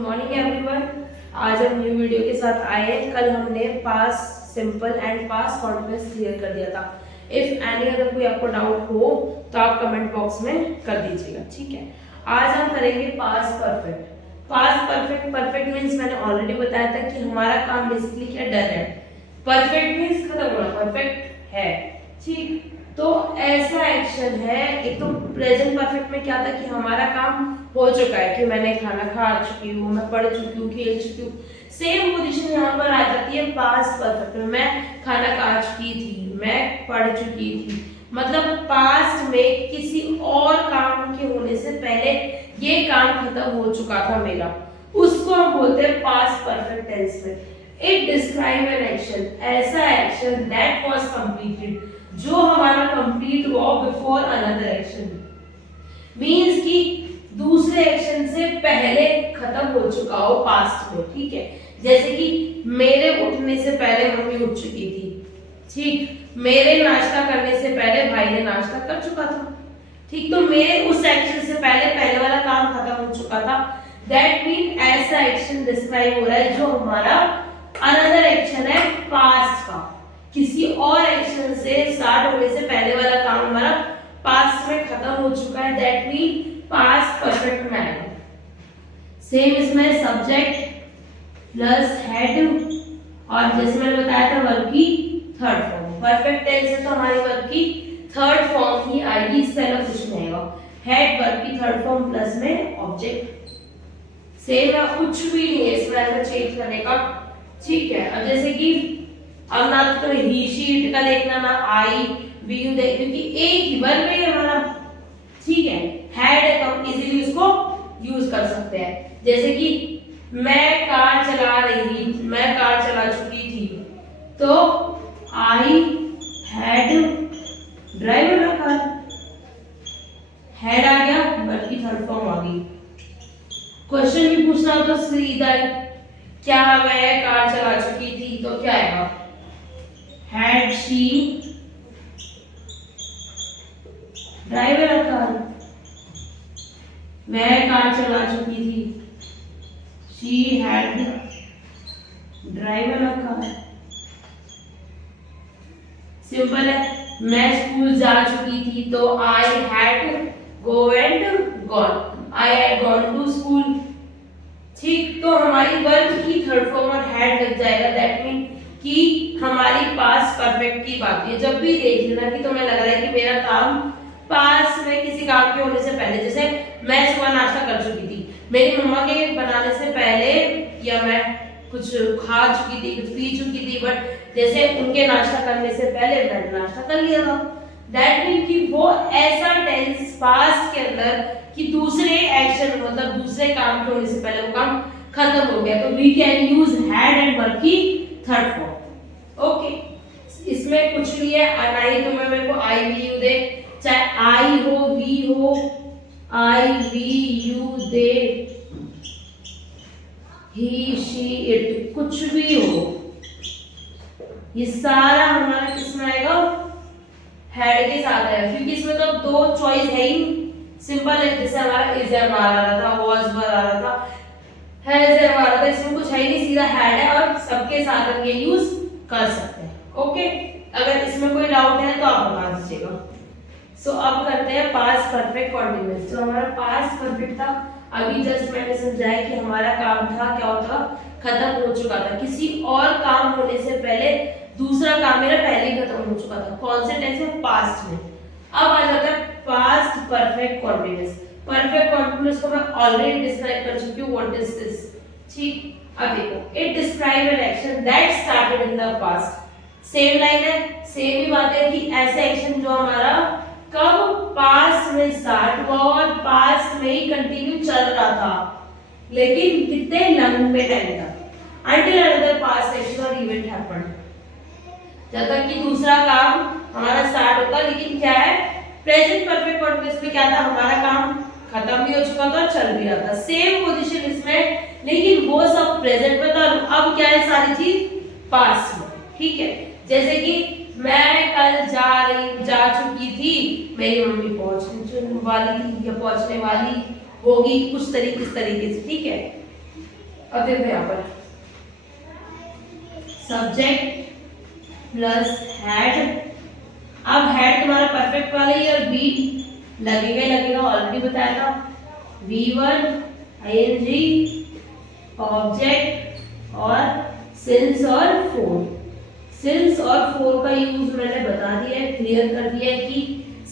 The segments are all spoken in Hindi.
Morning everyone. आज हम न्यू वीडियो के साथ आए हैं। कल हमने past simple and past continuous clear कर दिया था। इफ एनी अदर कोई आपको डाउट हो तो आप कमेंट बॉक्स में कर दीजिएगा, ठीक है। आज हम करेंगे पास परफेक्ट। पास परफेक्ट, परफेक्ट मीन्स मैंने ऑलरेडी बताया था कि हमारा काम बेसिकली क्या, डन है। परफेक्ट मीन्स खत्म होना, परफेक्ट है, ठीक। तो ऐसा एक्शन है, एक तो प्रेजेंट परफेक्ट में क्या था कि हमारा काम हो चुका है, कि मैंने खाना खा चुकी हूँ, मैं पढ़ चुकी हूँ, खेल चुकी हूँ। सेम पोजीशन यहाँ पर आ जाती है पास्ट परफेक्ट में। मैं खाना खा चुकी थी, मैं पढ़ चुकी थी, मतलब पास्ट में किसी और काम के होने से पहले ये काम खत्म हो चुका था मेरा, उसको हम बोलते हैं पास्ट परफेक्ट टेंस में। इट डिस्क्राइब एन एक्शन, ऐसा एक्शन दैट वाज कंप्लीटेड, जो हमारा कंप्लीट हुआ बिफोर अनदर एक्शन, मींस कि दूसरे एक्शन से पहले खत्म हो चुका हो पास्ट में, ठीक है। जैसे कि मेरे उठने से पहले मम्मी उठ चुकी थी, ठीक। मेरे नाश्ता करने से पहले भाई ने नाश्ता कर चुका था, ठीक। तो मेरे उस एक्शन से पहले वाला काम खत्म हो चुका था। दैट मीन ऐसा एक्शन डिस्क्राइब हो रहा है जो हमारा अनदर एक्शन है पास्ट का, किसी और एक्शन से स्टार्ट होने से पहले वाला काम हमारा पास्ट में खत्म हो चुका है। दैट मीन पास्ट परफेक्ट में आएगा। सेम इसमें सब्जेक्ट प्लस हेड, और जैसे मैंने बताया था वर्ब की थर्ड फॉर्म। परफेक्ट टेंस है तो हमारी वर्ब की थर्ड फॉर्म ही आएगी, इससे अलग कुछ नहीं आएगा। हेड वर्ब की थर्ड फॉर्म प्लस में ऑब्जेक्ट। सेम है, कुछ भी नहीं है इसमें चेंज करने का, ठीक है। अब जैसे कि अब ना तो ही शी का देखना, ना आई वी यू देख, क्योंकि एक ही वर्ब है हमारा, ठीक है। हैड है तो हम इजीली उसको यूज कर सकते हैं। जैसे कि मैं कार चला रही, मैं कार चला चुकी थी, तो I had driver a car, had आ गया, वर्ब की थर्ड फॉर्म आ गई। क्वेश्चन भी पूछना हो तो सीधा क्या मैं कार चला चुकी थी, तो क्या आएगा, had she driver a car, वह कार चला चुकी थी, she had driver a car. Simple है। मैं स्कूल जा चुकी थी, तो I had go and gone, I had gone to school, ठीक। तो हमारी वर्ब की थर्ड फॉर्म और हैड लग जाएगा। दैट मीन कि हमारी पास्ट परफेक्ट की बात है। जब भी देख लेना कि तुम्हें लग रहा है कि मेरा काम पास्ट में किसी काम के होने से पहले, जैसे मैं सुबह नाश्ता कर चुकी थी, मेरी मम्मा के बनाने से पहले, या मैं कुछ खा चुकी थी, कुछ पी चुकी थी, बट जैसे उनके नाश्ता करने से पहले मैंने नाश्ता कर लिया था। दैट मीन कि वो ऐसा टेंस पास्ट के अंदर कि दूसरे एक्शन मतलब दूसरे काम के होने से पहले वो काम खत्म हो गया, तो we can use had and verb की थर्ड फॉर्म, ओके। इसमें कुछ नहीं है, ना ही तुम्हें मेरे को आई वी यू दे, चाहे आई हो वी हो, I we you they, he she it, कुछ भी हो, ये सारा हमारा किसमें आएगा, हेड के साथ आएगा, क्योंकि इसमें तो दो चॉइस है ही। सिंपल है, जैसे हमारा इज एम आ रहा था, वाज वर आ रहा था, हैज एम आ रहा था, इसमें कुछ है ही नहीं, सीधा हेड है और सबके साथ हम ये यूज कर सकते हैं, ओके। अगर इसमें कोई डाउट है तो आप बता दीजिएगा। सो अब करते हैं पास्ट परफेक्ट कॉन्टिन्यूअस। जो हमारा पास्ट परफेक्ट था, अभी जस्ट मैंने समझाया कि हमारा काम था क्या होता, खत्म हो चुका था, किसी और काम होने से पहले दूसरा काम मेरा पहले ही खत्म हो चुका था। कौन से टेंस में, पास्ट में। अब आ जाता है past perfect continuous. Perfect continuous को मैं ऑलरेडी डिस्क्राइब कर चुकी हूँ, व्हाट इज दिस, ठीक। अब देखो, it describe an action that started in the past. Same line है, सेम ही बात है कि ऐसा एक्शन जो हमारा कब पास्ट में स्टार्ट हुआ और पास्ट में ही कंटिन्यू चल रहा था, लेकिन कितने लंबे टाइम तक, until another past action or event happened, जब तक कि दूसरा काम हमारा स्टार्ट होता। लेकिन क्या है, प्रेजेंट परफेक्ट कॉन्टिन्यूअस में क्या था, हमारा काम खत्म भी हो चुका था और चल भी रहा था, सेम पोजीशन इसमें, लेकिन वो सब प्रेजेंट में था और अब क्या है, सारी चीज पास्ट में, ठीक है। जैसे कि मैं कल जा चुकी थी, मेरी मम्मी पहुंचने वाली थी या पहुंचने वाली होगी, कुछ तरीके से, ठीक है। अब देखो यहाँ पर सब्जेक्ट प्लस हैड। अब हैड तुम्हारा परफेक्ट वाला ही और बी लगेगा ऑलरेडी बताया था। V1 ing ऑब्जेक्ट और सिंस और फोर। सिंस और फोर का यूज मैंने बता दिया है, क्लियर कर दिया है कि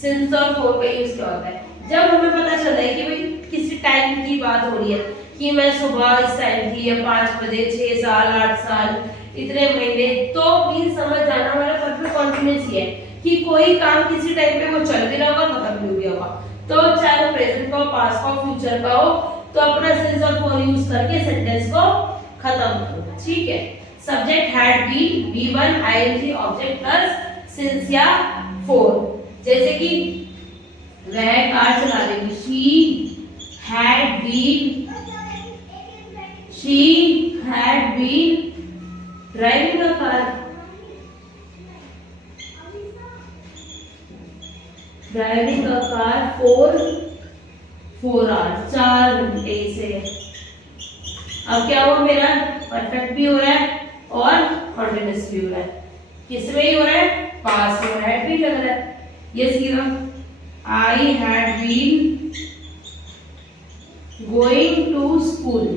सिंस और फोर का यूज क्या होता है। जब हमें पता चल रहा है कि भाई किसी टाइम की बात हो रही है कि मैं सुबह इस टाइम की या 5 बजे 6 साल 8 साल इतने महीने, तो भी समझ जाना हमारा परफेक्ट कॉन्टिन्यूअस ही है कि कोई काम किसी टाइम पे वो चल भी रहा होगा, खत्म भी हो गया होगा। तो चाहे वो प्रेजेंट का हो, पास्ट का हो, फ्यूचर का हो, तो अपना सिंस और फोर यूज करके सेंटेंस को खत्म करो। ठीक है। Subject had been, V1 ing object plus since या फोर। जैसे कि वह कार चला रही, she had been driving a car, for 4 hours, 4 घंटे से। अब क्या हुआ, मेरा परफेक्ट भी हो रहा है और कॉन्टिन्यूअस भी हो रहा है। किसमें ही हो रहा है, पास में हो रहा है, भी लग रहा है। ये सीधा I had been going to school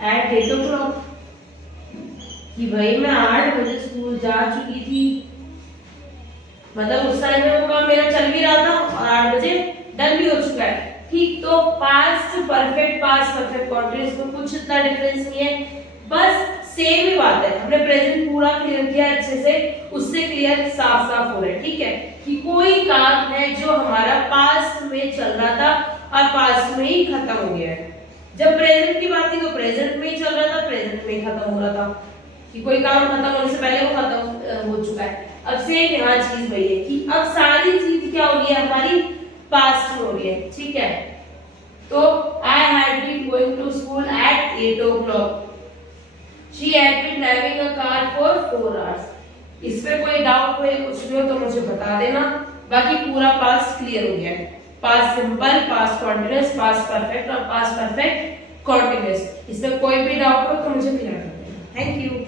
at 8 o'clock, कि भाई मैं 8 बजे स्कूल जा चुकी थी। मतलब उस टाइम में वो काम मेरा चल भी रहा था और 8 बजे डन भी हो चुका है। ठीक, तो पास्ट परफेक्ट कॉन्टिन्यूअस में कुछ इतना डिफरेंस नहीं है, बस सेम ही बात है। हमने प्रेजेंट पूरा क्लियर किया अच्छे से, उससे क्लियर साफ साफ हो रहा है। ठीक है, कि कोई काम है जो हमारा पास्ट में चल रहा था और पास्ट में ही खत्म हो गया है। जब प्रेजेंट की बात थी तो प्रेजेंट में ही चल रहा था, प्रेजेंट में ही खत्म हो रहा था, कि कोई काम खत्म होने से पहले वो खत्म हो चुका है। अब सेम यहाँ चीज वही है कि अब सारी चीज क्या हो रही है, हमारी पास्ट में हो रही है। ठीक है, तो I had been going to school at 8 o'clock. She had been driving a car for 4 hours. इस पे कोई डाउट हो या कुछ भी हो तो मुझे बता देना। बाकी पूरा पास्ट क्लियर हो गया है। Past simple, past continuous, past perfect और पास्ट परफेक्ट कॉन्टिन्यूअस। इसमें कोई भी डाउट हो तो मुझे क्लियर कर देना। Thank you.